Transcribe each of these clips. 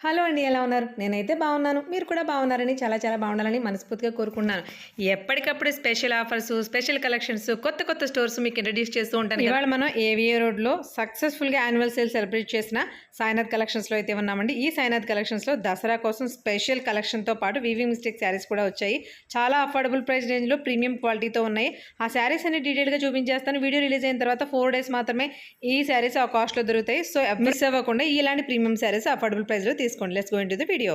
Hello అండి. ఎలా ఉన్నారు? నేనైతే బాగున్నాను. మీరు కూడా బాగున్నారని చాలా చాలా బాగుండాలని మనస్ఫూర్తిగా కోరుకుంటున్నాను. ఎప్పటికప్పుడు స్పెషల్ ఆఫర్స్, స్పెషల్ కలెక్షన్స్, కొత్త కొత్త స్టోర్స్ మీకు ఇంట్రడ్యూస్ చేస్తూ ఉంటాను కదా! ఇవాళ మనం ఏవిఏ రోడ్‌లో సక్సెస్‌ఫుల్‌గా యాన్యువల్ సేల్ సెలబ్రేట్ చేసిన సాయినాథ్ కలెక్షన్స్‌లో అయితే ఉన్నామండి. ఈ సాయినాథ్ కలెక్షన్స్‌లో దసరా కోసం స్పెషల్ కలెక్షన్‌తో పాటు వీవింగ్ మిస్టేక్ శారీస్ కూడా వచ్చాయి. చాలా అఫోర్డబుల్ ప్రైస్ రేంజ్‌లో ప్రీమియం క్వాలిటీతో ఉన్నాయి. ఆ శారీస్ అన్ని డీటెయిల్‌గా చూపించేస్తాను. వీడియో రిలీజ్ అయిన తర్వాత 4 డేస్ మాత్రమే ఈ శారీస్ ఆ కాస్ట్‌లో దొరుకుతాయి. సో, మిస్ అవ్వకుండా ఇలాంటి ప్రీమియం శారీస్ అఫోర్డబుల్ ప్రైస్‌లో తీసుకోండి. Let's go into the video.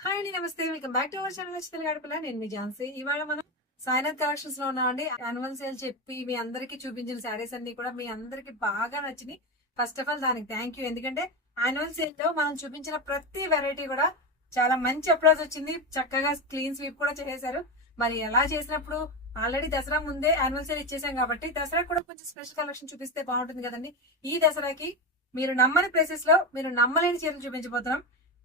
Hi అండి, నమస్తే. Welcome back to our channel నచ్చితే గడపల. నేను మీ ఝాన్సీ. ఇవాళ మనం సాయినాథ్ కలెక్షన్స్ లో ఉన్నామండి. యాన్యువల్ సేల్ చెప్పి మీ అందరికి చూపించిన శారీస్ అన్ని కూడా మీ అందరికి బాగా నచ్చినాయి. ఫస్ట్ ఆఫ్ ఆల్ దానికి థ్యాంక్ యూ. ఎందుకంటే యాన్యువల్ సేల్ లో మనం చూపించిన ప్రతి వెరైటీ కూడా చాలా మంచి అప్రోచ్ వచ్చింది. చక్కగా క్లీన్ స్వీప్ కూడా చేశారు. మరి ఎలా చేసినప్పుడు ఆల్రెడీ దసరా ముందే యాన్యువల్ సేల్ ఇచ్చేసాం కాబట్టి దసరా కూడా కొంచెం స్పెషల్ కలెక్షన్ చూపిస్తే బాగుంటుంది కదండి. ఈ దసరాకి మీరు నమ్మని ప్లేసెస్ లో మీరు నమ్మలేని చీరలు చూపించబోతున్నాం.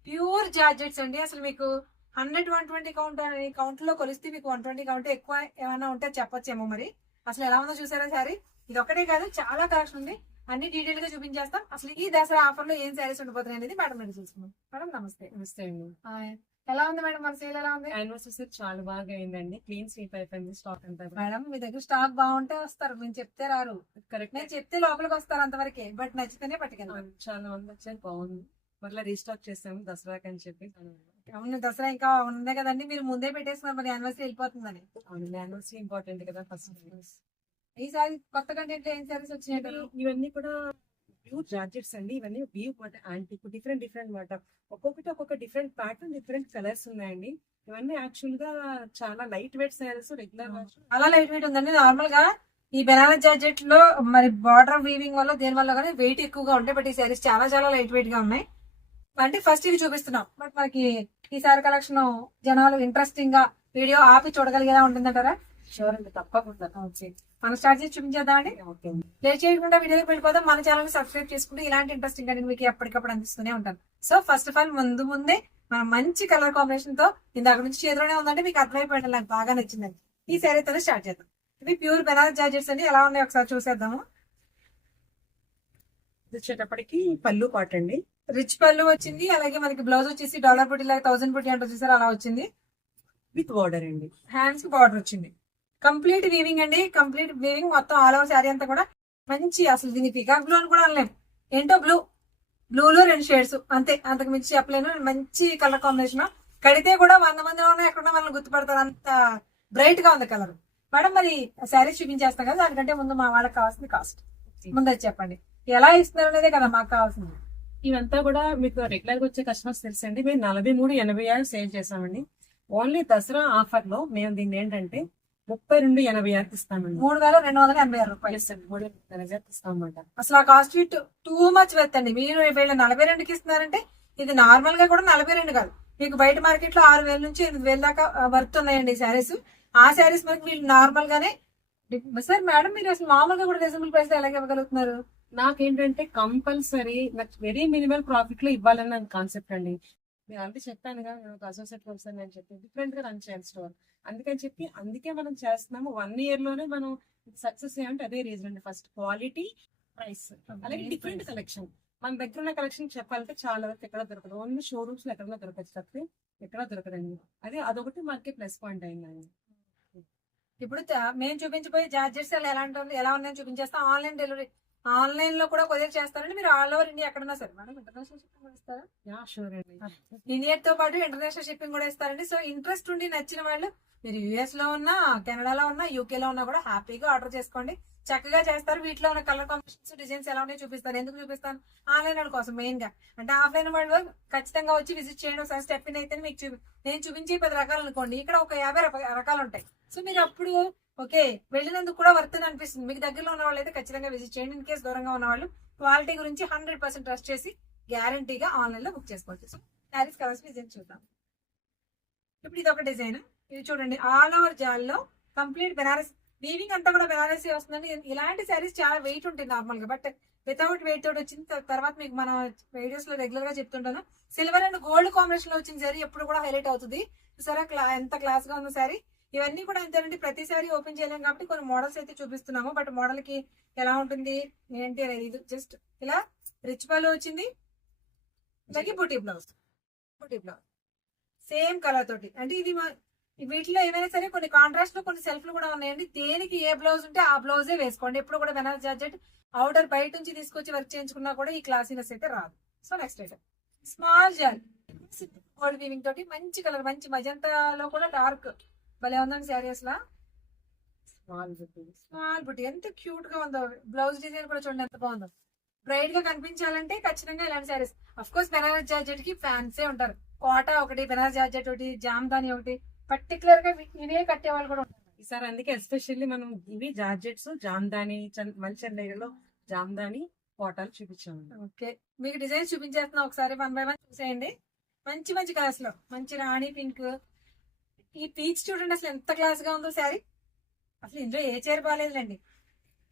ప్యూర్ జార్జెట్స్ అండి. అసలు మీకు 100, 120 కౌంట్ లో కొలిస్తే మీకు 120 కౌంట్ ఎక్కువ ఏమైనా ఉంటే చెప్పొచ్చేమో. మరి అసలు ఎలా ఉందో చూసారా శారీ? ఇది ఒకటే కాదు, చాలా కలెక్షన్ ఉంది. అన్ని డీటెయిల్ గా చూపించేస్తాం. అసలు ఈ దసరా ఆఫర్ లో ఏం శారీస్ ఉండిపోతున్నాయి అనేది మేడం మీరు చూసుకున్నాం. మేడం నమస్తే. నమస్తే అండి. ఎలా ఉంది మేడం మన సేల్? ఎలా ఉంది? యానివర్సరీ చాలా బాగా అయిందండి. క్లీన్ స్వీప్ అయిపోయింది స్టాక్ అంతా. మేడం మీ దగ్గర స్టాక్ బాగుంటే వస్తారు, మేము చెప్తే రారు. కరెక్ట్. నేను చెప్తే లోపలికి వస్తారు అంతవరకే, బట్ నచ్చితేనే పట్టుకెళ్తాను. చాలా మంది వచ్చారు, బాగుంది. మళ్ళీ రీస్టాక్ చేసాము దసరాకి అని చెప్పి. అవును, దసరా ఇంకా ఉంది కదండి, మీరు ముందే పెట్టేస్తున్నారు. మరి యానివర్సరీ వెళ్ళిపోతుందని. అవును, యానివర్సరీ ఇంపార్టెంట్ కదా ఫస్ట్. ఈసారి కొత్త కంటెంట్ ఏం శారీస్ వచ్చినాయి? ఇవన్నీ కూడా ప్యూర్ జార్జెట్స్ అండి. ఇవన్నీ వ్యూ మాట యాంటిక్, డిఫరెంట్ డిఫరెంట్ మాట. ఒక్కొక్కటి ఒక్కొక్క డిఫరెంట్ ప్యాటర్న్, డిఫరెంట్ కలర్స్ ఉన్నాయండి. ఇవన్నీ యాక్చువల్ గా చాలా లైట్ వెయిట్ శారీస్, రెగ్యులర్ చాలా లైట్ వెయిట్ ఉందండి. నార్మల్ గా ఈ బెనారస్ జార్జెట్ లో మరి బార్డర్ వీవింగ్ వల్ల దేని వల్ల కానీ వెయిట్ ఎక్కువగా ఉంటాయి. బట్ ఈ శారీస్ చాలా చాలా లైట్ వెయిట్ గా ఉన్నాయి. అంటే ఫస్ట్ ఇది చూపిస్తున్నాం, బట్ మనకి ఈసారి కలెక్షన్ జనాలు ఇంట్రెస్టింగ్ గా వీడియో ఆపి చూడగలిగేలా ఉంటుందంటారా? షూర్ అండి, తప్పకుండా. మనం స్టార్ట్ చేసి చూపించేద్దాం అండి. ఓకే, లేట్ చేయకుండా వీడియోకి వెళ్ళిపోదాం. మన ఛానల్ సబ్స్క్రైబ్ చేసుకుంటే ఇలాంటి ఇంట్రెస్టింగ్ అనేది మీకు ఎప్పటికప్పుడు అందిస్తూనే ఉంటాను. సో ఫస్ట్ ఆఫ్ ఆల్ ముందే మనం మంచి కలర్ కాంబినేషన్ తో ఇందాక నుంచి చేతిలోనే ఉందంటే మీకు అర్థమైపోయింది, నాకు బాగా నచ్చిందండి. ఈ శారీతోనే స్టార్ట్ చేద్దాం. ఇవి ప్యూర్ బెనారస్ జార్జెట్స్ అండి. ఎలా ఉన్నాయి ఒకసారి చూసేద్దాము. ఇది వచ్చేటప్పటికి పళ్ళు పాట అండి. రిచ్ పళ్ళు వచ్చింది. అలాగే మనకి బ్లౌజ్ వచ్చేసి డాలర్ బుట్టి లాగా 1000 బుట్టి అంటే చూసారు అలా వచ్చింది. విత్ బార్డర్ అండి. హ్యాండ్స్ కి బార్డర్ వచ్చింది. కంప్లీట్ వీవింగ్ అండి. కంప్లీట్ వీవింగ్ మొత్తం ఆల్ ఓవర్ శారీ అంతా కూడా మంచి, అసలు దీన్ని పికాక్ బ్లూ అని కూడా అనలేము. ఏంటో బ్లూలో 2 షేడ్స్ అంతే, అంతకు మించి చెప్పలేను. మంచి కలర్ కాంబినేషన్. కడితే కూడా 100 మందిలో ఎక్కడ మనల్ని గుర్తుపడతారు, అంత బ్రైట్ గా ఉంది కలర్. మేడం మరి శారీస్ చూపించేస్తాం కదా, దానికంటే ముందు మా వాళ్ళకి కావాల్సింది కాస్ట్ ముందు అది చెప్పండి. ఎలా ఇస్తున్నారు అనేదే కదా మాకు కావాల్సింది. ఇవంతా కూడా మీకు రెగ్యులర్ గా వచ్చే కస్టమర్స్ తెలుసండి. మేము 43.86 సేల్ చేసామండి. ఓన్లీ దసరా ఆఫర్ లో మేము దీన్ని ఏంటంటే 32.86 ఇస్తామండి. 3286 రూపాయలు. 3.86 ఇస్తామన్నమాట. అసలు ఆ కాస్ట్ టూ మచ్ వెత్తండి. మీరు వీళ్ళు 42కి ఇస్తున్నారంటే ఇది నార్మల్ గా కూడా 42 కాదు. మీకు బయట మార్కెట్ లో 6000 నుంచి 8000 దాకా వర్త్ ఉన్నాయండి ఈ శారీస్. ఆ శారీస్ మనకి వీళ్ళు నార్మల్ గానే. సార్ మేడం మీరు అసలు మామూలుగా కూడా రీజనబుల్ ప్రైస్ లో ఎలాగ ఇవ్వగలుగుతున్నారు? నాకేంటంటే కంపల్సరీ నాకు వెరీ మినిమల్ ప్రాఫిట్ లో ఇవ్వాలని నాకు కాన్సెప్ట్ అండి. నేను ఆల్రెడీ చెప్పానుగా, నేను ఒక అసోసియేట్ ప్రొఫెసర్ అని చెప్పి డిఫరెంట్ గా రన్ చేయాలి స్టోర్. అందుకే మనం చేస్తున్నాము. 1 year లోనే మనం సక్సెస్ అయ్యామంటే అదే రీజన్ అండి. ఫస్ట్ క్వాలిటీ, ప్రైస్, అలాగే డిఫరెంట్ కలెక్షన్. మన దగ్గర ఉన్న కలెక్షన్ చెప్పాలంటే చాలా వరకు ఎక్కడ దొరకదు. ఓన్లీ షోరూమ్స్ లో ఎక్కడన్నా దొరకచ్చు తప్పితే ఎక్కడ దొరకదండి. అదొకటి మనకి ప్లస్ పాయింట్ అయిందండి. ఇప్పుడు మేము చూపించబోయే జార్జెట్స్ ఎలా ఉన్నాయని చూపించేస్తాం. ఆన్లైన్ డెలివరీ, ఆన్లైన్ లో కూడా కొరియర్ చేస్తారండి. మీరు ఆల్ ఓవర్ ఇండియా ఎక్కడన్నా సరే మేడం ఇంటర్నేషనల్ షిప్పింగ్ కూడా ఇస్తారా? షూర్ అండి. ఇండియా తో పాటు ఇంటర్నేషనల్ షిప్పింగ్ కూడా ఇస్తారండి. సో ఇంట్రెస్ట్ ఉండి నచ్చిన వాళ్ళు మీరు యుఎస్ లో ఉన్నా, కెనడాలో ఉన్నా, యూకే లో ఉన్నా కూడా హ్యాపీగా ఆర్డర్ చేసుకోండి. చక్కగా చేస్తారు. వీటిలో ఉన్న కలర్ కాంబినేషన్స్, డిజైన్స్ ఎలా ఉన్నాయో చూపిస్తారు. ఎందుకు చూపిస్తాను? ఆన్లైన్ వాళ్ళ కోసం మెయిన్ గా. అంటే ఆఫ్లైన్ వాళ్ళు ఖచ్చితంగా వచ్చి విజిట్ చేయడం ఒకసారి స్టెప్ ఇన్ అయితే మీకు నేను చూపించే 10 రకాలు అనుకోండి, ఇక్కడ ఒక 50 రకాలు ఉంటాయి. సో మీరు అప్పుడు ఓకే వెళ్ళినందుకు కూడా వర్త్ అనిపిస్తుంది. మీకు దగ్గరలో ఉన్న వాళ్ళు అయితే ఖచ్చితంగా విజిట్ చేయండి. ఇన్ కేసు దూరంగా ఉన్న వాళ్ళు క్వాలిటీ గురించి 100% ట్రస్ట్ చేసి గ్యారంటీగా ఆన్లైన్ లో బుక్ చేసుకోవచ్చు. సో శారీస్ కలర్స్ డిజైన్ చూద్దాం. ఇప్పుడు ఇది ఒక డిజైన్. ఇది చూడండి, ఆల్ ఓవర్ జాల్లో కంప్లీట్ బెనారస్ వీవింగ్ అంతా కూడా బెనారసీ వస్తుందండి. ఇలాంటి శారీస్ చాలా వెయిట్ ఉంటుంది నార్మల్ గా, బట్ వితౌట్ వెయిట్ తోటి వచ్చింది. తర్వాత మీకు మన వీడియోస్ లో రెగ్యులర్ గా చెప్తుంటాను, సిల్వర్ అండ్ గోల్డ్ కాంబినేషన్ లో వచ్చిన శారీ ఎప్పుడు కూడా హైలైట్ అవుతుంది. సరే ఎంత క్లాస్ గా ఉన్న శారీ. ఇవన్నీ కూడా అంతేనండి. ప్రతి శారీ ఓపెన్ చేయలేం కాబట్టి కొన్ని మోడల్స్ అయితే చూపిస్తున్నాము. బట్ మోడల్ కి ఎలా ఉంటుంది ఏంటి అనేది ఇది జస్ట్ ఇలా రిచ్ పళ్ళు వచ్చింది. అలాగే బుటీ బ్లౌజ్ సేమ్ కలర్ తోటి. అంటే ఇది వీటిలో ఏమైనా సరే కొన్ని కాంట్రాస్ట్ లో కొన్ని సెల్ఫ్లు కూడా ఉన్నాయండి. దేనికి ఏ బ్లౌజ్ ఉంటే ఆ బ్లౌజే వేసుకోండి. ఎప్పుడు కూడా బెనారస్ జార్జెట్ అవుటర్ బయట నుంచి తీసుకొచ్చి వర్క్ చేయించుకున్నా కూడా ఈ క్లాసీనెస్ అయితే రాదు. సో నెక్స్ట్ ఐటమ్ స్మాల్ జాల్ గోల్డ్ వీవింగ్ తోటి మంచి కలర్, మంచి మజంతాలో కూడా డార్క్ భలే ఉందండి శారీ. అసలు స్మాల్ బుట్టి ఎంత క్యూట్ గా ఉందో. బ్లౌజ్ డిజైన్ కూడా చూడండి ఎంత బాగుందో. బ్రైట్ గా కనిపించాలంటే ఖచ్చితంగా ఇలాంటి saris. Of course Banaras georgette కి ఫ్యాన్సే ఉంటారు. కోటా ఒకటి, బెనారస్ జార్జెట్ ఒకటి, జామ్దాని ఒకటి, పర్టికులర్ గా ఇవే కట్టే వాళ్ళు కూడా ఉంటారు. ఈసారి అందుకే ఎస్పెషల్లీ మనం ఇవి జార్జెట్స్, జామ్దాని, మళ్ళీ చెన్నైలో జామ్దాని కోటాలు చూపించాము. ఓకే, మీకు డిజైన్స్ చూపించేస్తున్నా ఒకసారి 1 by 1 చూసేయండి. మంచి మంచి కలర్స్ లో మంచి రాణి పింక్, ఈ పీచ్ చూడండి అసలు ఎంత క్లాస్ గా ఉందో శారీ. అసలు ఇందులో ఏ చీర బాగాలేదులేండి,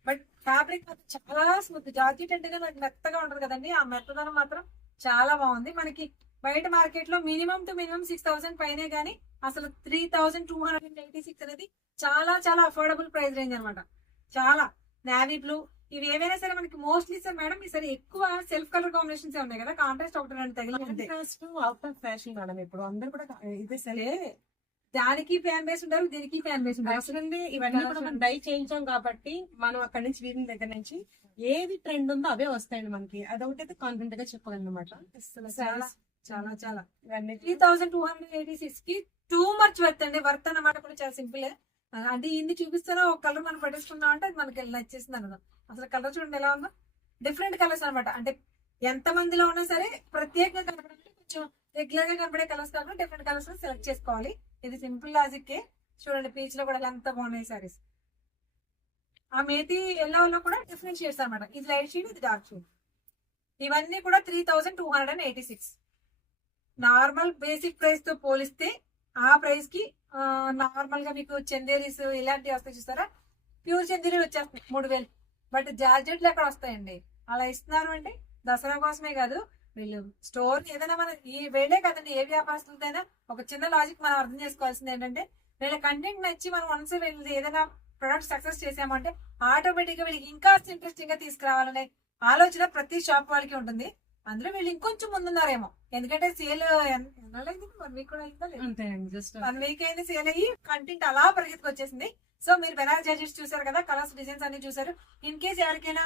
బట్ ఫ్యాబ్రిక్ మాత్రం చాలా స్మూత్. జార్జెట్ అంటేనే మనకి మెత్తగా ఉంటది కదండి, ఆ మెత్తదనం మాత్రం చాలా బాగుంది. మనకి బయట మార్కెట్ లో మినిమం టు మినిమం 6,000 పైనే కానీ అసలు 3,286 అనేది చాలా చాలా అఫోర్డబుల్ ప్రైస్ రేంజ్ అనమాట. చాలా నావీ బ్లూ ఇవి ఏవైనా సరే మనకి మోస్ట్లీ సార్ మేడం ఈసారి ఎక్కువ సెల్ఫ్ కలర్ కాంబినేషన్స్ ఉన్నాయి కదా, కాంట్రాస్ట్ ఒకటి రెండు తగిలి అవుట్ ఆఫ్ ఫ్యాషన్ మేడం. ఇప్పుడు అందరూ కూడా ఇదే సరే, దానికి ఫ్యాన్ బేస్ ఉంటారు, దీనికి ఫ్యాన్ బేస్ ఉంటారు. అసలు ఇవన్నీ కూడా మనం డై చేయించాం కాబట్టి మనం అక్కడి నుంచి వీరిని దగ్గర నుంచి ఏది ట్రెండ్ ఉందో అవే వస్తాయండి మనకి. అదొకటి అయితే కాన్ఫిడెంట్ గా చెప్పగలను అనమాట. చాలా చాలా చాలా ఇవన్నీ 3,286 కి టూ మచ్ వర్త్ అండి. వర్త్ అన్నమాట కూడా చాలా సింపుల్. అంటే ఇన్ని చూపిస్తారో ఒక కలర్ మనం పట్టేసుకున్నాం అంటే అది మనకి నచ్చేసింది అన్నది. అసలు కలర్ చూడండి ఎలా ఉందో, డిఫరెంట్ కలర్స్ అనమాట. అంటే ఎంత మందిలో ఉన్నా సరే ప్రత్యేకంగా కనపడాలంటే కొంచెం రెగ్యులర్ గా కనపడే కలర్స్ కాకుండా డిఫరెంట్ కలర్స్ సెలెక్ట్ చేసుకోవాలి. ఇది సింపుల్ లాజిక్. చూడండి పీచ్ లో కూడా ఎంత బాగున్నాయి సారీస్. ఆ మేతి ఎల్లో కూడా డిఫరెంట్ షేడ్స్ అనమాట. ఇది లైట్ షేడ్, ఇది డార్క్ షేడ్. ఇవన్నీ కూడా 3,286. నార్మల్ బేసిక్ ప్రైస్ తో పోలిస్తే ఆ ప్రైస్ కి నార్మల్ గా మీకు చందేరీస్ ఇలాంటివి వస్తాయి చూస్తారా, ప్యూర్ చందేరీలు వచ్చేస్తాయి 3,000. బట్ జార్జెట్లు ఎక్కడ వస్తాయండి? అలా ఇస్తున్నారు అంటే దసరా కోసమే కాదు, వీళ్ళు స్టోర్ ఏదైనా మన ఈ వేళే కదండి, ఏ వ్యాపారస్తులైనా ఒక చిన్న లాజిక్ మనం అర్థం చేసుకోవాల్సింది ఏంటంటే వీళ్ళ కంటెంట్ నచ్చి మనం వన్స్ వీళ్ళు ఏదైనా ప్రొడక్ట్ సక్సెస్ చేసామంటే ఆటోమేటిక్ గా వీళ్ళకి ఇంకా ఇంట్రెస్టింగ్ గా తీసుకురావాలనే ఆలోచన ప్రతి షాప్ వాళ్ళకి ఉంటుంది. అందులో వీళ్ళు ఇంకొంచెం ముందున్నారేమో, ఎందుకంటే సేల్ 1 వీక్ కూడా అయిందా? జస్ట్ 1 వీక్ అయింది సేల్ అయ్యి కంటెంట్ అలా పరిగెత్తుకు వచ్చేసింది. సో మీరు బెనారస్ జార్జెట్స్ చూసారు కదా, కలర్స్ డిజైన్స్ అన్ని చూసారు. ఇన్ కేస్ ఎవరికైనా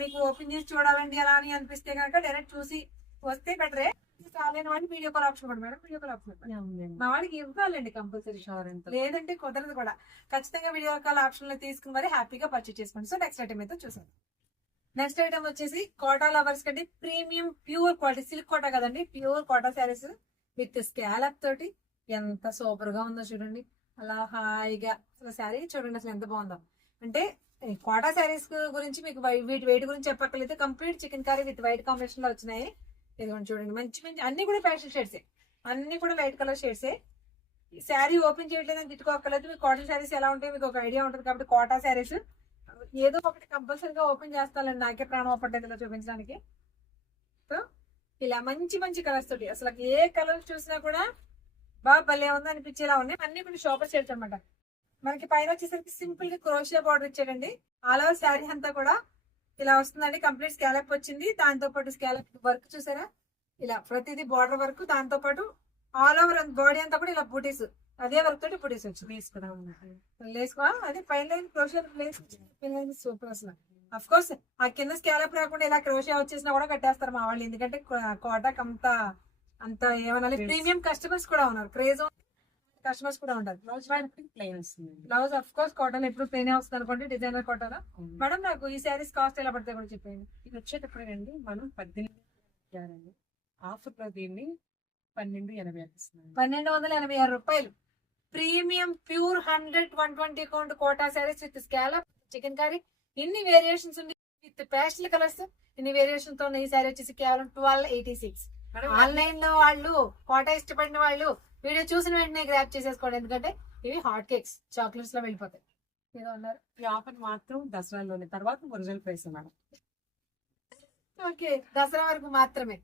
మీకు ఓపెన్ చేసి చూడాలండి అలా అని అనిపిస్తే కనుక డైరెక్ట్ చూసి వస్తే బెటరే. చాలని వాడిని వీడియో కాల్ ఆప్షన్ కూడా మేడం, వీడియో కాల్ ఆప్షన్ మా వాడికి ఇవ్వాలండి కంపల్సరీ, లేదంటే కుదరదు కూడా. ఖచ్చితంగా వీడియో కాల్ ఆప్షన్ లో తీసుకుని మరి హ్యాపీగా పర్చేస్ చేసుకోండి. సో నెక్స్ట్ ఐటమ్ అయితే చూసాం. నెక్స్ట్ ఐటమ్ వచ్చేసి కోటా లవర్స్ కంటే premium pure quality silk Kota కదండి, pure Kota saris with scallop తోటి ఎంత సూపర్ గా ఉందో చూడండి. అలా హాయిగా అసలు శారీ చూడండి అసలు ఎంత బాగుందో. అంటే కోటా శారీస్ గురించి మీకు వీటి వెయిట్ గురించి చెప్పక్కర్లేదు. Complete chicken curry with white combination లో వచ్చినాయి. ఇదిగోండి చూడండి, మంచి మంచి అన్ని కూడా ఫ్యాషన్ షేడ్సే, అన్ని కూడా లైట్ కలర్ షేడ్సే. శారీ ఓపెన్ చేయట్లేదని తిట్టుకోక్కర్లేదు. మీకు కాటన్ శారీస్ ఎలా ఉంటాయి మీకు ఒక ఐడియా ఉంటుంది కాబట్టి కోటా శారీస్ ఏదో ఒకటి కంపల్సరీగా ఓపెన్ చేస్తానండి, నాకే ప్రాణం పట్టేది ఇలా చూపించడానికి. సో ఇలా మంచి మంచి కలర్స్ తోటి అసలు ఏ కలర్ చూసినా కూడా బాగా భలే ఉంది అనిపించేలా ఉన్నాయి. అన్ని కూడా షాపర్ షేడ్స్ అనమాట. మనకి పైన వచ్చేసరికి సింపుల్ గా క్రోషియా బార్డర్ ఇచ్చాడండి. ఆల్ ఓవర్ శారీ అంతా కూడా ఇలా వస్తుందండి. కంప్లీట్ స్కాలప్ వచ్చింది, దాంతో పాటు స్కాలప్ వర్క్ చూసారా, ఇలా ప్రతిదీ బార్డర్ వర్క్, దాంతో పాటు ఆల్ ఓవర్ బాడీ అంతా కూడా ఇలా బూటీస్, అదే వర్క్ తోటి బూటీస్ వచ్చింది. వేసుకో అదే పైన క్రోషియా సూపర్ అసలు. అఫ్ కోర్స్ ఆ కింద స్కాలప్ రాకుండా ఇలా క్రోషియా వచ్చేసినా కూడా కట్టేస్తారు మా వాళ్ళు, ఎందుకంటే కోటాక్ అంత ఏమన్నా ప్రీమియం కస్టమర్స్ కూడా ఉన్నారు, క్రేజ్ కస్టమర్స్ కూడా ఉంటారు. బ్లౌజ్ అఫ్ కోర్స్ కాటన్ ఎప్పుడు ప్లెయిన్ వస్తుంది అనుకోండి, డిజైనర్ కాటన్. మేడం నాకు ఈ శారీస్ కాస్ట్ ఎలా పడతాయి కూడా చెప్పండి. ఇది వచ్చేటప్పుడేనండి మనం 18 ఆఫర్ లో దీన్ని 1280 1286 రూపాయలు. Premium pure 100-120 count Kota saris with scallop chicken curry. ఇన్ని వేరియేషన్స్ ఉంది విత్ పేస్టల్ కలర్స్. ఇన్ని వేరియేషన్ తో ఈ శారీ వచ్చేసి కేవలం 1286. ఆన్లైన్ లో వాళ్ళు కోటా ఇష్టపడిన వాళ్ళు వీడియో చూసిన వెంటనే గ్రాప్ చేసేసుకోండి, ఎందుకంటే ఇవి హాట్ కేక్స్ చాక్లెట్స్ లో వెళ్ళిపోతాయి. ఏదో ఉన్నారు ఈ ఆఫర్ మాత్రం దసరాలోనే, తర్వాత original price madam. Okay, Dasara వరకు మాత్రమే.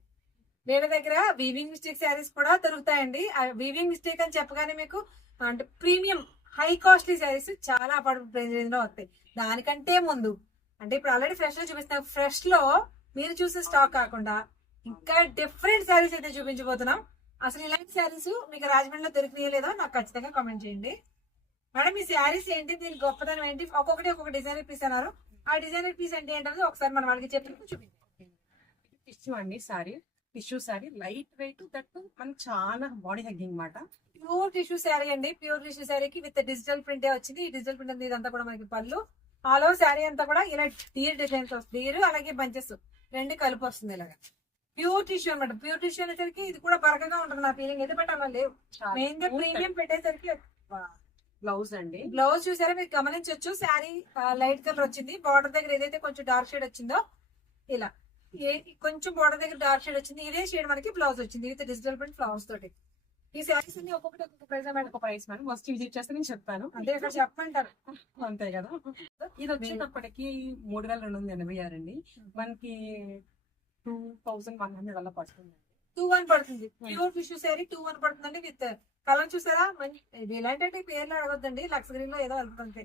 వీళ్ళ దగ్గర వీవింగ్ మిస్టేక్ శారీస్ కూడా దొరుకుతాయండి. వీవింగ్ మిస్టేక్ అని చెప్పగానే మీకు అంటే ప్రీమియం హై కాస్ట్లీ శారీస్ చాలా అఫోర్డబుల్ ప్రైస్ లో వస్తాయి. దానికంటే ముందు అంటే ఇప్పుడు ఆల్రెడీ ఫ్రెష్ లో చూపిస్తాను. ఫ్రెష్ లో మీరు చూసే స్టాక్ కాకుండా ఇంకా డిఫరెంట్ శారీస్ అయితే చూపించబోతున్నాం. అసలు ఇలాంటి శారీస్ మీకు రాజమండ్రిలో దొరికినాయో లేదో నాకు ఖచ్చితంగా కామెంట్ చేయండి. మేడం ఈ శారీస్ ఏంటి, దీని గొప్పతనం ఏంటి, ఒక్కొక్కటి ఒక్కొక్క డిజైనర్ పీస్ అన్నారు. ఆ డిజైనర్ పీస్ అంటే ఏంటంటే ఒకసారి మన వాళ్ళకి చెప్పి చూపించండి. టిష్యూ అండి sorry, tissue sorry, light weight, that మనకి చాలా బాడీ హగ్గింగ్ మాట. ప్యూర్ టిష్యూ శారీ అండి. ప్యూర్ టిష్యూ శారీకి విత్ డిజిటల్ ప్రింట్ వచ్చింది. ఈ డిజిటల్ ప్రింట్ అనేది ఇదంతా కూడా మనకి పళ్ళు. ఆల్ ఓవర్ శారీ అంతా కూడా ఇలా డీర్ డిజైన్స్ వస్తుంది. డీర్ అలాగే బంచెస్ రెండు కలిపి వస్తుంది ఇలాగా. ప్యూర్ టిష్యూ అనమాట. ప్యూర్ టిష్యూ అనేసరికి ఇది కూడా బరకగా ఉంటుంది నా ఫీలింగ్. ఎందుకంటే అలా లేవు. మెయిన్ గా ప్రీమియం పెట్టేసరికి బ్లౌజ్ అండి. బ్లౌజ్ చూసారా మీరు గమనించవచ్చు. శారీ లైట్ కలర్ వచ్చింది. బార్డర్ దగ్గర ఏదైతే కొంచెం డార్క్ షేడ్ వచ్చిందో ఇలా కొంచెం బార్డర్ దగ్గర డార్క్ షేడ్ వచ్చింది. ఇదే షేడ్ మనకి బ్లౌజ్ వచ్చింది విత్ డిజిటల్ ప్రింట్ ఫ్లవర్స్ తోటి. ఈ శారీస్ అన్ని ఒక్కొక్కటి ఒక్కొక్క ప్రైస్ ఒక ప్రైస్ మేడం ఫస్ట్ విజిట్ చేస్తే నేను చెప్తాను. అంటే ఇక్కడ చెప్పమంటారు అంతే కదా. ఇది వచ్చేటప్పటికి 3286 అండి. మనకి 2100 అలా పడుతుంది. 2-1 పడుతుంది. ప్యూర్ టిష్యూ శారీ 2-1 పడుతుందండి. విత్ కలర్ చూసారా ఇది ఇలాంటి పేర్లు అడగొద్దండి. లక్స్ గ్రీన్ లో ఏదో వెళ్తుంది.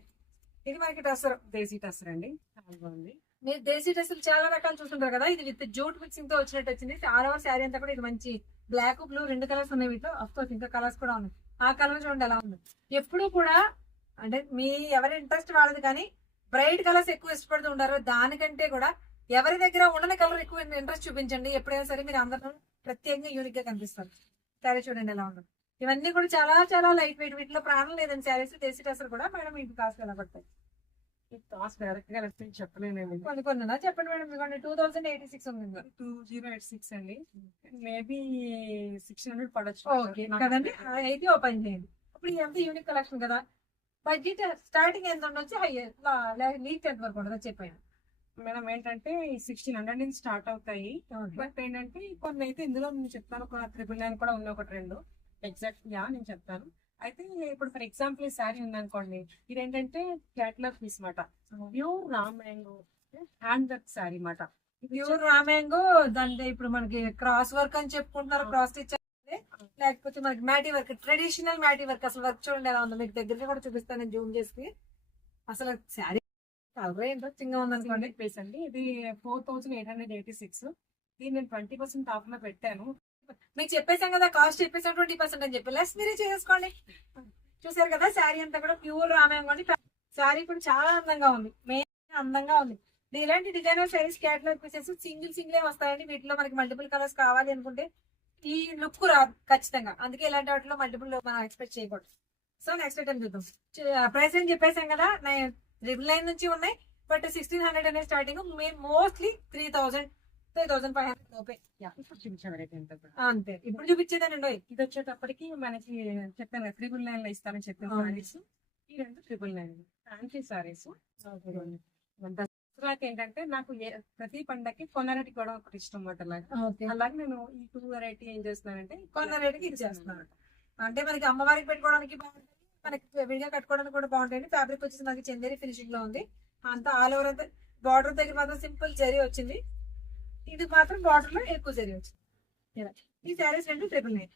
ఇది మనకి టసర్, దేశీ టసర్ అండి. చాలా బాగుంది. మీరు దేశీ డ్రెస్సులు చాలా రకాలు చూస్తుంటారు కదా. ఇది విత్ జూట్ మిక్సింగ్ తో వచ్చినట్టు వచ్చింది. ఆల్ ఓవర్ శారీ అంతా కూడా ఇది మంచి బ్లాక్ బ్లూ 2 కలర్స్ ఉన్నాయి వీటిలో. అఫ్ కోర్స్ ఇంకా కలర్స్ కూడా ఉన్నాయి. ఆ కలర్ చూడండి ఎలా ఉంది. ఎప్పుడు కూడా అంటే మీ ఎవరి ఇంట్రెస్ట్ వాళ్ళది, కానీ బ్రైట్ కలర్స్ ఎక్కువ ఇష్టపడుతూ ఉంటారు. దానికంటే కూడా ఎవరి దగ్గర ఉండని కలర్ ఎక్కువ ఇంట్రెస్ట్ చూపించండి. ఎప్పుడైనా సరే మీరు అందరూ ప్రత్యేకంగా యూనిక్ గా కనిపిస్తారు. శారీ చూడండి ఎలా ఉంది. ఇవన్నీ కూడా చాలా చాలా లైట్ వెయిట్. వీటిలో ప్రాణం లేదని శారీస్. దేశీ డ్రెస్సులు కూడా మేడం మీకు కాస్ట్ ఎలా పడతాయి? కాస్ట్ డైరెక్ట్ గా చెప్పలేను. కొన్ని కొన్ని చెప్పండి మేడం. మీకు 2086 ఉంది. 2086 అండి. మేబీ 600 పడచ్చు. ఓకే కదండి. అయితే ఓపెన్ చేయండి. ఇప్పుడు ఇదంతా యూనిక్ కలెక్షన్ కదా. బడ్జెట్ స్టార్టింగ్ ఎంత ఉండొచ్చు, హై లీక్ ఎంత వరకు ఉండదు చెప్పండి మేడం. ఏంటంటే 1600 నుంచి స్టార్ట్ అవుతాయి. బట్ ఏంటంటే కొన్ని అయితే ఇందులో నేను చెప్తాను. ఒక 999 కూడా ఉన్నాయి, ఒకటి రెండు ఎగ్జాక్ట్ నేను చెప్తాను. అయితే ఇప్పుడు ఫర్ ఎగ్జాంపుల్ ఈ శారీ ఉందనుకోండి. ఇదేంటంటే క్యాటలాగ్ పీస్ మాట. Pure raw mango hand work sari మాట. Pure raw mango. దాంట్లో ఇప్పుడు మనకి క్రాస్ వర్క్ అని చెప్పుకుంటున్నారు. క్రాస్ స్టిచ్ లేకపోతే మనకి మ్యాటీ వర్క్, ట్రెడిషనల్ మ్యాటీ వర్క్. అసలు వర్క్ చూడండి ఎలా ఉందో. మీకు దగ్గరగా కూడా చూపిస్తాను నేను జూమ్ చేసి. అసలు శారీ కలర్ ఇంట్రెస్టింగ్ గా ఉందనుకోండి. పీస్ అండి. ఇది 4886. దీన్ని నేను 20% ఆఫ్ లో పెట్టాను. మీకు చెప్పేసాం కదా కాస్ట్ చెప్పేసాం 20% అని చెప్పి. లెస్ మీరే చేసుకోండి. చూసారు కదా శారీ అంతా కూడా ప్యూర్ రామ్యాంగోండి. శారీ కూడా చాలా అందంగా ఉంది. మెయిన్ అందంగా ఉంది. ఇలాంటి designer saris catalogue pieces single వస్తాయండి. వీటిలో మనకి మల్టిపుల్ కలర్స్ కావాలి అనుకుంటే ఈ లుక్ రాదు ఖచ్చితంగా. అందుకే ఇలాంటి వాటిలో మల్టిపుల్ మనం ఎక్స్పెక్ట్ చేయకూడదు. సో నెక్స్ట్ ఐటమ్ చూద్దాం. ప్రైస్ అని చెప్పేసాం కదా. 999 నుంచి ఉన్నాయి. బట్ 1600 అనే స్టార్టింగ్. మేము మోస్ట్లీ 3500 లోపే. ఇప్పుడు చూపించే వెరైటీ ఎంత అంతే. ఇప్పుడు చూపించేదానండి. ఇది వచ్చేటప్పటికి మనకి చెప్పాను 999 లో ఇస్తామని చెప్పిన సారీస్. ఈ రెండు 999 ఫ్యాన్సీ సారీస్. దసరాకి ఏంటంటే నాకు ప్రతి పండగకి కొన్నారెడ్డి కూడా ఒకటి ఇష్టం అన్నమాట. అలాగే నేను ఈ 2 వెరైటీ ఏం చేస్తున్నానంటే కొన్నారెడ్డికి ఇచ్చేస్తున్నాను. అంటే మనకి అమ్మవారికి పెట్టుకోవడానికి బాగుంటుంది, మనకి విడిగా కట్టుకోవడానికి కూడా బాగుంటాయి. ఫ్యాబ్రిక్ వచ్చేసి మనకి చందేరి ఫినిషింగ్ లో ఉంది. అంతా ఆల్ ఓవర్ అంతా బార్డర్ దగ్గర మాత్రం సింపుల్ జరీ వచ్చింది. ఇది మాత్రం బార్డర్ లో ఎక్కువ జరీ వచ్చింది. ఈ శారీస్ రెండు 999.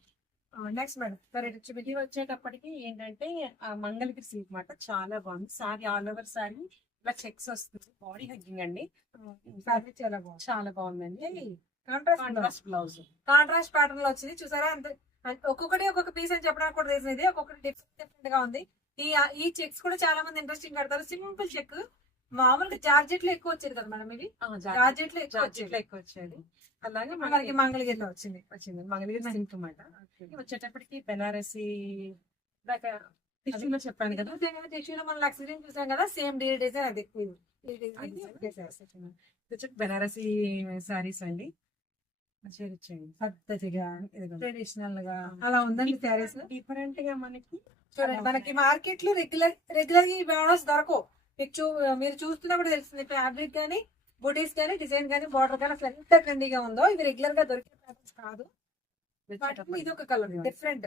నెక్స్ట్ మేడం వెరైటీ ఇది వచ్చేటప్పటికి ఏంటంటే మంగళగిరి సిల్క్ మాట. చాలా బాగుంది సారీ. ఆల్ ఓవర్ సారీ ఇలా చెక్స్ వస్తుంది. బాడీ హగ్గింగ్ అండి. ఫ్యాబ్రిక్ చాలా బాగుంది. చాలా బాగుందండి. కాంట్రాస్ట్ బ్లౌజ్ కాంట్రాస్ట్ ప్యాటర్న్ లో వచ్చింది. చూసారా అంతే. ఒక్కొక్కటి ఒక్కొక్క పీస్ అని చెప్పడానికి కూడా రీజన్ ఇది. ఒక్కొక్కటి డిఫరెంట్ గా ఉంది. ఈ చెక్స్ కూడా చాలా మంది ఇంట్రెస్టింగ్ కడతారు. Simple check. మామూలుగా జార్జెట్ లో ఎక్కువ వచ్చేది కదా మేడం. ఇది జార్జెట్ లో ఎక్కువ వచ్చేది. అలాగే మనకి మంగళగిరిలో వచ్చింది. మంగళగిరి సిల్క్ అన్నమాట. వచ్చేటప్పటికి బెనారసి దాకా టిష్యూలో చెప్పాను కదా. టిష్యూలో మనం లక్ష్మీ చూసాం కదా. సేమ్ డిజైన్ అది. బెనారసి సారీస్ అండి. పద్ధతిగా ట్రెడిషనల్ గా అలా ఉందండి శారీస్. డిఫరెంట్ గా మనకి చూడండి. మనకి మార్కెట్ లో రెగ్యులర్ గా ఈ బ్రాండ్స్ దొరకవు. మీరు చూస్తున్నప్పుడు తెలుస్తుంది. ఫ్యాబ్రిక్ కానీ బుటీస్ కానీ డిజైన్ కానీ బార్డర్ కానీ అసలు ఎంత ట్రెండీగా ఉందో. ఇది రెగ్యులర్ గా దొరికే ప్యాటర్న్స్ కాదు. ఇది ఒక కలర్ డిఫరెంట్.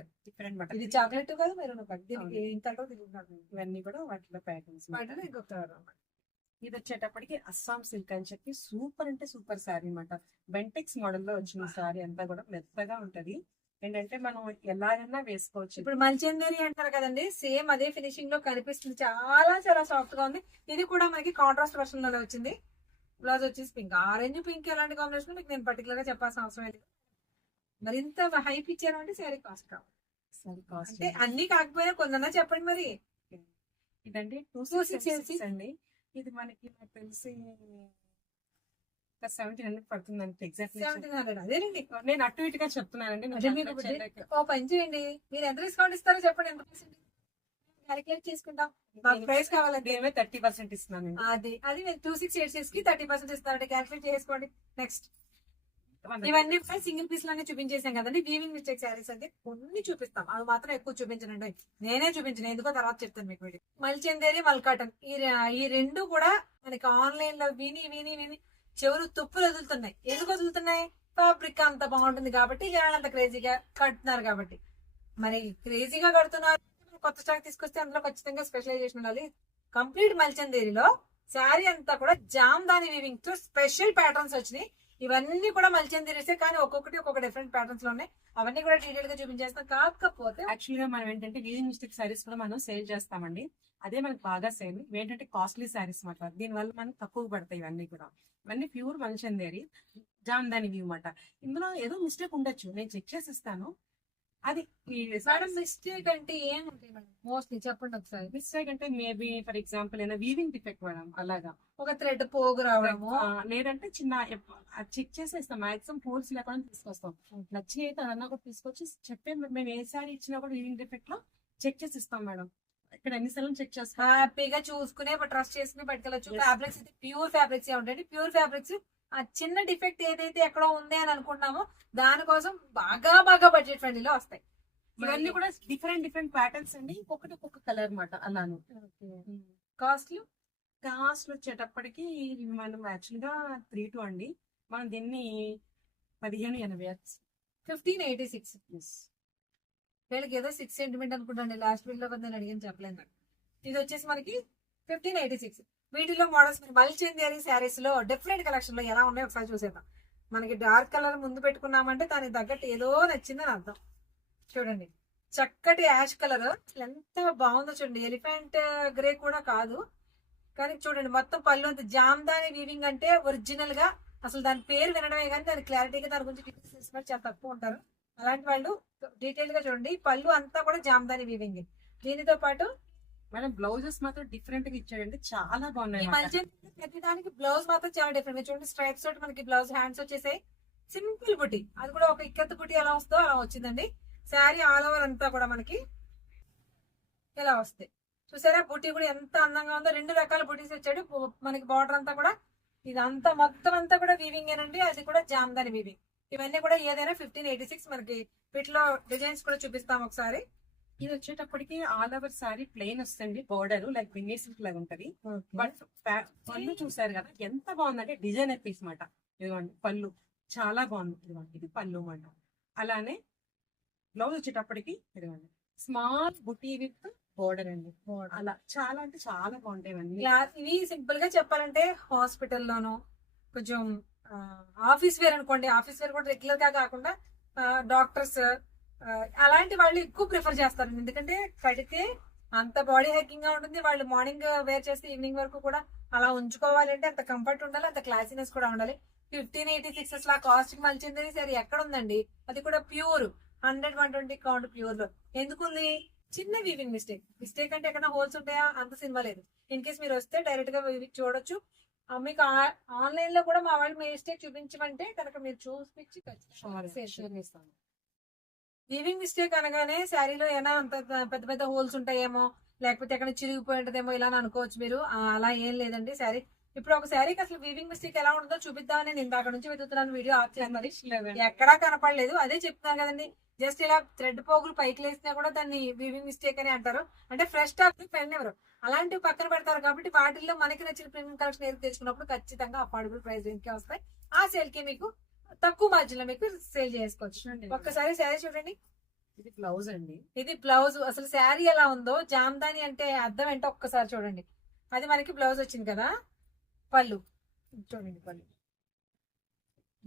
ఇది చాక్లెట్ కాదు, మెరూన్ కాదు. దీనికి ఇంత ఇవన్నీ కూడా వాటిలో ప్యాటర్న్స్. ఇంకొక కలర్. ఇది వచ్చేటప్పటికి అస్సాం సిల్క్ అని చెప్పి సూపర్ అంటే సూపర్ శారీ అనమాట. బెంటెక్స్ మోడల్ లో వచ్చిన శారీ అంతా కూడా మెత్తగా ఉంటది. ఏంటంటే మనం ఎలాగైనా వేసుకోవచ్చు. ఇప్పుడు మంచేందేరి అంటారు కదండి. సేమ్ అదే ఫినిషింగ్ లో కనిపిస్తుంది. చాలా చాలా సాఫ్ట్ గా ఉంది. ఇది కూడా మనకి కాంట్రాస్ట్ వర్షన్ లో వచ్చింది. బ్లౌజ్ వచ్చేసి పింక్. ఆరెంజ్ పింక్ ఎలాంటి కాంబినేషన్ మీకు నేను పర్టికులర్ గా చెప్పాల్సిన అవసరం లేదు. మరి ఇంత హైప్ ఇచ్చారు అంటే శారీ కాస్ట్ కావాలి. సరే కాస్ట్ అంటే అన్ని కాకపోయినా కొన్నా చెప్పండి మరి. ఇదండి 2686 2686 అండి. ఇది మనకి నాకు తెలిసి 1700 పడుతుంది అంటే ఎగ్జాక్ట్ 1700 అదేనండి. నేను అటు ఇటుగా చెప్తున్నానండి. అదే మీకు ఓ పని చేయండి, మీరు ఎంత డిస్కౌంట్ ఇస్తారో చెప్పండి, ఎంత పర్సెంట్ క్యాలిక్యులేట్ చేసుకుంటాం. మాకు ప్రైస్ కావాలండి. దేనిమే 30% ఇస్తున్నానండి. అది నేను 2686 కి 30% ఇస్తానండి. క్యాలిక్యులేట్ చేసుకోండి. నెక్స్ట్ ఇవన్నీ సింగిల్ పీస్ లోనే చూపించేసాం కదండి. వీవింగ్ మిస్టేక్ శారీస్ అంటే కొన్ని చూపిస్తాం, అవి మాత్రం ఎక్కువ చూపించనండి. నేనే చూపించను, ఎందుకో తర్వాత చెప్తాను మీకు. మల్చందేరి మల్కాటన్ ఈ రెండు కూడా మనకి ఆన్లైన్ లో విని విని విని చెవులు తుప్పులు వదులుతున్నాయి. ఎందుకు వదులుతున్నాయి? ఫ్యాబ్రిక్ అంత బాగుంటుంది కాబట్టి, జనాలు అంత క్రేజీగా కడుతున్నారు కాబట్టి. మరి క్రేజీగా కడుతున్నారు, కొత్త స్టాక్ తీసుకొస్తే అందులో ఖచ్చితంగా స్పెషలైజేషన్ ఉండాలి. కంప్లీట్ మల్చందేరిలో శారీ అంతా కూడా జామ్దాని వీవింగ్ తో స్పెషల్ ప్యాటర్న్స్ వచ్చినాయి. ఇవన్నీ కూడా మల్చందేరీసే, కానీ ఒక్కొక్కటి ఒక్కొక్క డిఫరెంట్ ప్యాటర్న్స్ లో ఉన్నాయి. అవన్నీ కూడా డీటెయిల్ గా చూపించేస్తాం. కాకపోతే యాక్చువల్ గా మనం ఏంటంటే వీవింగ్ మిస్టేక్ సారీస్ కూడా మనం సేల్ చేస్తామండి. అదే మనకి బాగా సేల్. ఏంటంటే కాస్ట్లీ సారీస్ మాట, దీనివల్ల మనకి తక్కువ పడతాయి. ఇవన్నీ కూడా ఇవన్నీ ప్యూర్ మల్చందేరి జామ్దాని వ్యూ మాట. ఇందులో ఏదో మిస్టేక్ ఉండొచ్చు, నేను చెక్ చేసి ఇస్తాను. అది మేడం మిస్టేక్ అంటే ఏముంటాయి మేడం? మోస్ట్లీ చెప్పండి ఒకసారి. మిస్టేక్ అంటే మేబీ ఫర్ ఎగ్జాంపుల్ ఏదైనా వీవింగ్ డిఫెక్ట్ మేడం, అలాగా. ఒక థ్రెడ్ పోగు రావడము, లేదంటే చిన్న చెక్ చేసి ఇస్తాం. మాక్సిమం హోల్స్ లేకుండా తీసుకొస్తాం. నచ్చి అయితే అదన్నా కూడా తీసుకొచ్చి చెప్పే, మేము ఏ సారీ ఇచ్చినా కూడా వీవింగ్ డిఫెక్ట్ లో చెక్ చేసి ఇస్తాం మేడం. ఇక్కడ ఎన్నిసార్లు చెక్ చేస్తాం. హ్యాపీగా చూసుకునే ట్రస్ట్ చేసుకుని పట్టుకెళ్ళచ్చు. ఫ్యాబ్రిక్స్ అయితే ప్యూర్ ఫ్యాబ్రిక్స్ ఉంటాయండి. ప్యూర్ ఫ్యాబ్రిక్స్ ఆ చిన్న డిఫెక్ట్ ఏదైతే ఎక్కడో ఉంది అని అనుకుంటున్నామో దానికోసం బాగా బాగా బడ్జెట్ ఫ్రెండ్లీలో వస్తాయి. ఇవన్నీ కూడా డిఫరెంట్ ప్యాటర్న్స్ అండి. ఒక్కొక్కటి ఒక్కొక్క కలర్ మాట. అలాను కాస్ట్లు కాస్ట్ వచ్చేటప్పటికి ఇవి మనం యాక్చువల్ గా 32 అండి. మనం దీన్ని 1580 1586. వీళ్ళకి ఏదో 6 సెంటిమెంట్ అనుకుంటాండి. లాస్ట్ వీక్ లో నేను అడిగిన చెప్పలేదు నాకు. ఇది వచ్చేసి మనకి 1586. వీటిలో మోడల్స్ మల్చందేరి శారీస్ లో డిఫరెంట్ కలెక్షన్ లో ఎలా ఉన్నాయో ఒకసారి చూసేద్దాం. మనకి డార్క్ కలర్ ముందు పెట్టుకున్నామంటే దానికి తగ్గట్టు ఏదో నచ్చిందని అర్థం. చూడండి, చక్కటి యాష్ కలర్ ఎంత బాగుందో చూడండి. ఎలిఫెంట్ గ్రే కూడా కాదు, కానీ చూడండి మొత్తం పళ్ళు అంత జామ్దాని వీవింగ్. అంటే ఒరిజినల్ గా అసలు దాని పేరు వినడమే కానీ దాని క్లారిటీగా దాని గురించి డీటెయిల్స్ చాలా తక్కువ ఉంటారు. అలాంటి వాళ్ళు డీటెయిల్ గా చూడండి. పళ్ళు అంతా కూడా జామ్దాని వీవింగ్. దీనితో పాటు మేడం బ్లౌజెస్ మాత్రం డిఫరెంట్ గా ఇచ్చాడండి, చాలా ఈ బాగున్నాయి. మల్చందేరి ప్రతి దానికి బ్లౌజ్ మాత్రం చాలా డిఫరెంట్. చూడండి స్ట్రైప్స్ తోటి మనకి బ్లౌజ్ హ్యాండ్స్ వచ్చేసాయి. సింపుల్ బుట్టి, అది కూడా ఒక ఇక్కత్ బుట్టి ఎలా వస్తుందో అలా వచ్చిందండి. శారీ ఆల్ ఓవర్ అంతా కూడా మనకి ఇలా వస్తాయి. చూసారా బుట్టి కూడా ఎంత అందంగా ఉందో. 2 రకాల బుటీస్ వచ్చాడు మనకి. బార్డర్ అంతా కూడా ఇదంతా మొత్తం అంతా కూడా వీవింగ్ ఏనండి. అది కూడా జామ్దాని వీవింగ్. ఇవన్నీ కూడా ఏదైనా 1586. మనకి వీటిలో డిజైన్స్ కూడా చూపిస్తాం ఒకసారి. ఇది వచ్చేటప్పటికి ఆల్ ఓవర్ సారీ ప్లెయిన్ వస్తుంది. బోర్డర్ లైక్ బిన్నీ సిల్క్ లాగా ఉంటది. బట్ పళ్ళు చూసారు కదా ఎంత బాగుందంటే డిజైనర్ పీస్ మాట. ఇదిగోండి పళ్ళు చాలా బాగుంది. ఇదిగోండి ఇది పళ్ళు మాట. అలానే బ్లౌజ్ వచ్చేటప్పటికి ఇదిగోండి స్మాల్ బుటీ విత్ బోర్డర్ అండి. అలా చాలా అంటే చాలా బాగుంటాయి ఇవన్నీ. ఇవి సింపుల్ గా చెప్పాలంటే హాస్పిటల్లోనూ కొంచెం ఆఫీస్ వేర్ అనుకోండి. ఆఫీస్ వేర్ కూడా రెగ్యులర్ గా కాకుండా డాక్టర్స్ అలాంటి వాళ్ళు ఎక్కువ ప్రిఫర్ చేస్తారు. ఎందుకంటే కడితే అంత బాడీ హెక్కింగ్ గా ఉంటుంది. వాళ్ళు మార్నింగ్ వేర్ చేస్తే ఈవినింగ్ వరకు కూడా అలా ఉంచుకోవాలంటే అంత కంఫర్ట్ ఉండాలి, అంత క్లాసీనెస్ కూడా ఉండాలి. 1586 అసలు ఆ కాస్ట్ మల్చింది సరే ఎక్కడ ఉందండి? అది కూడా ప్యూర్ 100-120 కౌంట్ ప్యూర్ లో. ఎందుకుంది? చిన్న వీవింగ్ మిస్టేక్ అంటే ఎక్కడ హోల్స్ ఉంటాయా? అంత సినిమా లేదు. ఇన్ కేస్ మీరు వస్తే డైరెక్ట్ గా చూడొచ్చు. మీకు ఆన్లైన్ లో కూడా మా వాళ్ళు మిస్టేక్ చూపించమంటే కనుక మీరు చూపించి ఖచ్చితంగా. వీవింగ్ మిస్టేక్ అనగానే శారీలో ఏమైనా అంత పెద్ద పెద్ద హోల్స్ ఉంటాయేమో, లేకపోతే ఎక్కడ చిరిగిపోయి ఉంటదేమో ఇలా అనుకోవచ్చు మీరు. అలా ఏం లేదండి. శారీ ఇప్పుడు ఒక శారీకి అసలు వీవింగ్ మిస్టేక్ ఎలా ఉంటుందో చూపిద్దామని నేను ఇందాక నుంచి వెతుకుతున్నాను. వీడియో ఆఫ్ చేసి మరి ఎక్కడా కనపడలేదు. అదే చెప్తున్నాను కదండి. జస్ట్ ఇలా థ్రెడ్ పోగులు పైకి లేసినా కూడా దాన్ని వీవింగ్ మిస్టేక్ అని అంటారు. అంటే ఫ్రెష్ స్టాక్ పెన్ ఎవరు అలాంటివి పక్కన పెడతారు. కాబట్టి వాటిల్లో మనకి నచ్చిన ప్రీమియం కలెక్షన్ ఏది తెచ్చుకున్నప్పుడు ఖచ్చితంగా అఫోర్డబుల్ ప్రైస్ రేంజ్ కి వస్తాయి. ఆ సేల్ కి మీకు తక్కువ మార్జిన్ లో మీకు సేల్ చేసుకోవచ్చు. ఒక్కసారి శారీ చూడండి. ఇది బ్లౌజ్ అండి. ఇది బ్లౌజ్. అసలు శారీ ఎలా ఉందో, జామ్దాని అంటే అర్థం ఏంటో ఒక్కసారి చూడండి. అది మనకి బ్లౌజ్ వచ్చింది కదా. పళ్ళు చూడండి. పళ్ళు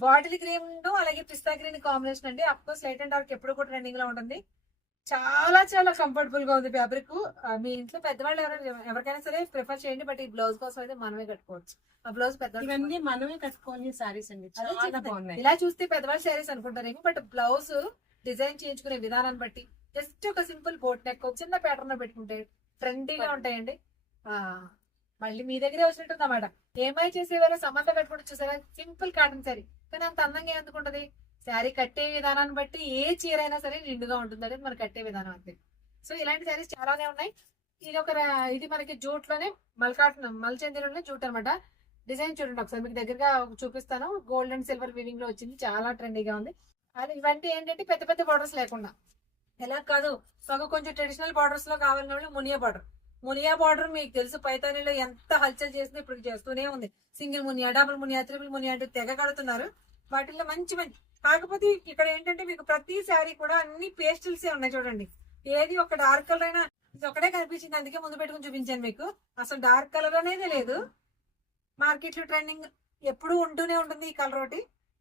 బాటిల్ గ్రీన్ అలాగే పిస్తా గ్రీన్ కాంబినేషన్ అండి. అఫ్కోర్స్ లైట్ అండ్ డార్క్ ఎప్పుడు కూడా ట్రెండింగ్ లో ఉంటుంది. చాలా చాలా కంఫర్టబుల్ గా ఉంది ఫ్యాబ్రిక్. మీ ఇంట్లో పెద్దవాళ్ళు ఎవరికైనా సరే ప్రిఫర్ చేయండి. బట్ ఈ బ్లౌజ్ కోసం అయితే మనమే కట్టుకోవచ్చు. ఆ బ్లౌజ్ ఇవన్నీ మనమే కట్టుకోవాలి సారీస్ అండి, చాలా బాగున్నాయి. ఇలా చూస్తే పెద్దవాళ్ళు శారీస్ అనుకుంటారేమో, బట్ బ్లౌజ్ డిజైన్ చేయించుకునే విధానాన్ని బట్టి జస్ట్ ఒక సింపుల్ బోట్ నెక్ ఒక చిన్న ప్యాటర్న్ లో పెట్టుకుంటే ట్రెండీగా ఉంటాయండి. మళ్ళీ మీ దగ్గరే వచ్చినట్టుంది అన్నమాట. ఏమై చేసేవారో సమంత కట్టుకుంటూ చూసారా, సింపుల్ కాటన్ శారీ, కానీ అంత అందంగా ఎందుకు ఉంటది? శారీ కట్టే విధానాన్ని బట్టి ఏ చీర అయినా సరే నిండుగా ఉంటుంది అనేది మన కట్టే విధానం అంతే. సో ఇలాంటి శారీస్ చాలానే ఉన్నాయి. ఇది మనకి జూట్ లోనే మల్చందిలోనే జూట్ అనమాట. డిజైన్ చూడండి ఒకసారి మీకు దగ్గరగా చూపిస్తాను. గోల్డ్ అండ్ సిల్వర్ వీవింగ్ లో వచ్చింది, చాలా ట్రెండీగా ఉంది. అది ఇవన్నీ ఏంటంటే పెద్ద పెద్ద బార్డర్స్ లేకుండా, ఎలా కాదు మాకు కొంచెం ట్రెడిషనల్ బార్డర్స్ లో కావాలన్న వాళ్ళు మునియా బార్డర్ మీకు తెలుసు, పైతానీలో ఎంత హల్చల్ చేసింది, ఇప్పుడు చేస్తూనే ఉంది. Single Muniya, double Muniya, triple Muniya అంటూ తెగ కడుతున్నారు. వాటిల్లో మంచి కాకపోతే ఇక్కడ ఏంటంటే మీకు ప్రతి శారీ కూడా అన్ని పేస్టల్స్ ఉన్నాయి చూడండి. ఏది ఒక డార్క్ కలర్ అయినా ఇది ఒకటే కనిపించింది, అందుకే ముందు పెట్టుకుని చూపించాను మీకు. అసలు డార్క్ కలర్ అనేది లేదు. మార్కెట్ లో ట్రెండింగ్ ఎప్పుడు ఉంటూనే ఉంటుంది ఈ కలర్ ఒకటి.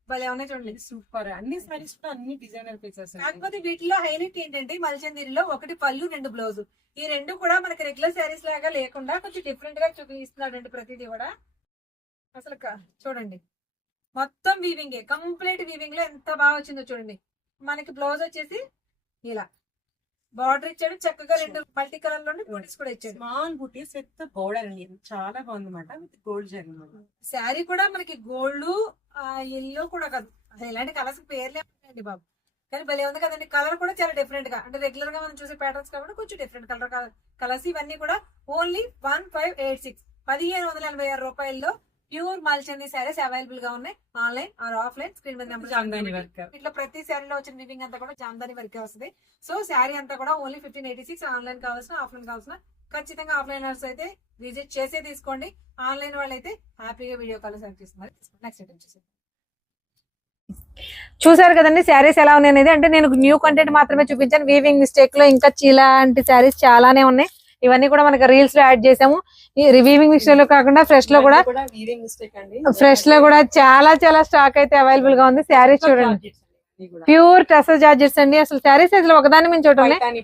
భలే ఉన్నాయి చూడండి, సూపర్. అన్ని సారీస్ కూడా అన్ని డిజైనర్ పీసెస్. కాకపోతే వీటిలో హైలైట్ ఏంటంటే మల్చందిరిలో ఒకటి పళ్ళు, 2 బ్లౌజ్. ఈ 2 కూడా మనకి రెగ్యులర్ శారీస్ లాగా లేకుండా కొంచెం డిఫరెంట్ గా చూపిస్తున్నాడు ప్రతిదీ కూడా. అసలు చూడండి మొత్తం వీవింగ్, కంప్లీట్ వీవింగ్ లో ఎంత బాగా వచ్చిందో చూడండి. మనకి బ్లౌజ్ వచ్చేసి ఇలా బార్డర్ ఇచ్చాడు, చక్కగా 2 మల్టీ కలర్ లోని బూటీస్ కూడా ఇచ్చాడు. స్మాల్ బూటీస్ విత్ బోర్డర్ అండి, చాలా బాగుంది అనమాట. విత్ గోల్డ్ జరిగింది. శారీ కూడా మనకి గోల్డ్ ఎల్లో కూడా కాదు, అసలు ఇలాంటి కలర్స్ పేర్లే ఉంటాయండి బాబు, కానీ భలే ఉంది కదండి. కలర్ కూడా చాలా డిఫరెంట్ గా, అంటే రెగ్యులర్ గా మనం చూసే ప్యాటర్న్స్ కాబట్టి కొంచెం డిఫరెంట్ కలర్స్. ఇవన్నీ కూడా ఓన్లీ 1586 1586 రూపాయల్లో ప్యూర్ మల్చంది శారీస్ అవైలబుల్ గా ఉన్నాయి. Online or offline. స్క్రీన్ మీద నెంబర్. ఇట్లా ప్రతి శారీలో వచ్చిన వివింగ్ అంతా కూడా జామ్దాని వర్కే వస్తుంది. సో శారీ అంతా కూడా ఓన్లీ 1586. ఆన్లైన్ కావాల్సిన ఆఫ్లైన్ కావాల్సిన ఖచ్చితంగా ఆఫ్లైనర్స్ అయితే విజిట్ చేసే తీసుకోండి. ఆన్లైన్ వాళ్ళు అయితే హ్యాపీగా వీడియో కాల్ సెలెక్ట్ చేస్తున్నారు. నెక్స్ట్ ఐటమ్ చూసి చూసారు కదండి శారీస్ ఎలా ఉన్నాయి అనేది. అంటే నేను న్యూ కంటెంట్ మాత్రమే చూపించాను. వీవింగ్ మిస్టేక్ లో ఇంకా ఇలాంటి శారీస్ చాలానే ఉన్నాయి. ఇవన్నీ కూడా మనకి రీల్స్ లో యాడ్ చేసాము. ఈ వీవింగ్ మిస్టేక్ లో కాకుండా ఫ్రెష్ లో కూడా చాలా చాలా స్టాక్ అయితే అవైలబుల్ గా ఉంది. శారీస్ చూడండి, ప్యూర్ టసర్ జార్జెట్స్ అండి. అసలు శారీస్ అసలు ఒకదాని మించి చూడండి.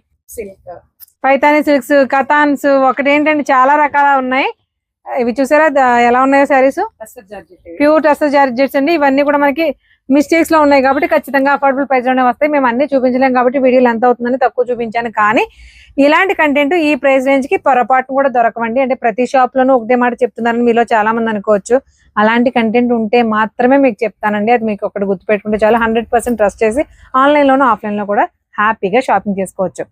పైతాని సిల్క్స్, కథాన్స్, ఒకటేంటండి చాలా రకాల ఉన్నాయి. ఇవి చూసారా ఎలా ఉన్నాయో శారీస్, ప్యూర్ టసర్ జార్జెట్స్ అండి. ఇవన్నీ కూడా మనకి మిస్టేక్స్ లో ఉన్నాయి కాబట్టి ఖచ్చితంగా అఫోర్డబుల్ ప్రైస్ లోనే వస్తాయి. మేము అన్ని చూపించలేం కాబట్టి వీడియోలు ఎంత అవుతుందని తక్కువ చూపించాను. కానీ ఇలాంటి కంటెంట్ ఈ ప్రైస్ రేంజ్ కి పొరపాటు కూడా దొరకవండి. అంటే ప్రతి షాప్ లోనూ ఒకటే మాట చెప్తున్నారని మీలో చాలా మంది అనుకోవచ్చు. అలాంటి కంటెంట్ ఉంటే మాత్రమే మీకు చెప్తానండి. అది మీకు ఒకటి గుర్తుపెట్టుకుంటే చాలా 100% ట్రస్ట్ చేసి ఆన్లైన్ లోనూ ఆఫ్లైన్ లో కూడా హ్యాపీగా షాపింగ్ చేసుకోవచ్చు.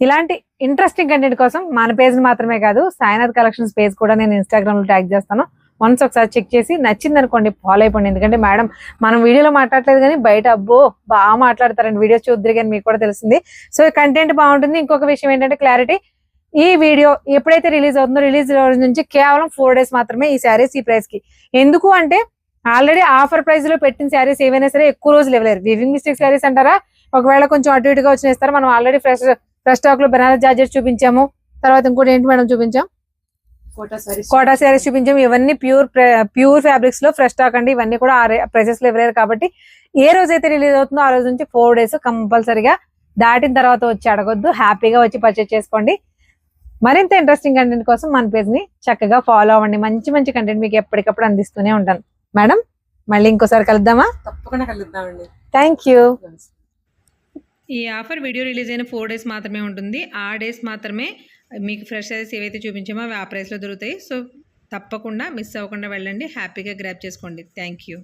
ఇలాంటి ఇంట్రెస్టింగ్ కంటెంట్ కోసం మన పేజ్ మాత్రమే కాదు, సాయినాథ్ కలెక్షన్స్ పేజ్ కూడా నేను ఇన్స్టాగ్రామ్ లో ట్యాగ్ చేస్తాను. వన్స్ ఒకసారి చెక్ చేసి నచ్చింది అనుకోండి ఫాలో అయిపోండి. ఎందుకంటే మేడం మనం వీడియోలో మాట్లాడలేదు కానీ బయట అబ్బో బాగా మాట్లాడతారండి. వీడియోస్ చూద్దరు కానీ మీకు కూడా తెలిసింది. సో కంటెంట్ బాగుంటుంది. ఇంకొక విషయం ఏంటంటే క్లారిటీ, ఈ వీడియో ఎప్పుడైతే రిలీజ్ అవుతుందో రిలీజ్ నుంచి కేవలం 4 days మాత్రమే ఈ శారీస్ ఈ ప్రైస్ కి. ఎందుకు అంటే ఆల్రెడీ ఆఫర్ ప్రైస్ లో పెట్టిన శారీస్ ఏవైనా సరే ఎక్కువ రోజులు ఇవ్వలేరు. వీవింగ్ మిస్టేక్ శారీస్ అంటారా, ఒకవేళ కొంచెం అటు ఇటుగా వచ్చిన ఇస్తారు. మనం ఆల్రెడీ ఫ్రెష్ స్టాక్ లో బనారస్ జార్జెట్ చూపించాము. తర్వాత ఇంకోటి ఏంటి మేడం చూపించాం, కోటా శారీస్ చూపించాము. ఇవన్నీ ప్యూర్ ఫ్యాబ్రిక్స్ లో ఫ్రెష్ స్టాక్ అండి. ఇవన్నీ కూడా ప్రైసెస్ లో ఇవ్వలేరు కాబట్టి ఏ రోజైతే రిలీజ్ అవుతుందో ఆ రోజు నుంచి 4 days కంపల్సరిగా దాటిన తర్వాత వచ్చి అడగొద్దు, హ్యాపీగా వచ్చి పర్చేస్ చేసుకోండి. మరింత ఇంట్రెస్టింగ్ కంటెంట్ కోసం మన పేజ్ ని చక్కగా ఫాలో అవ్వండి. మంచి మంచి కంటెంట్ మీకు ఎప్పటికప్పుడు అందిస్తూనే ఉంటాను. మేడం మళ్ళీ ఇంకోసారి కలుద్దామా? తప్పకుండా కలుద్దామండి. Thank you. ఈ ఆఫర్ వీడియో రిలీజ్ అయిన 4 days మాత్రమే ఉంటుంది. ఆ డేస్ మాత్రమే మీకు ఫ్రెష్ శారీస్ ఏవైతే చూపించామో అవి ఆ ప్రైస్లో దొరుకుతాయి. సో తప్పకుండా మిస్ అవ్వకుండా వెళ్ళండి, హ్యాపీగా గ్రాప్ చేసుకోండి. Thank you.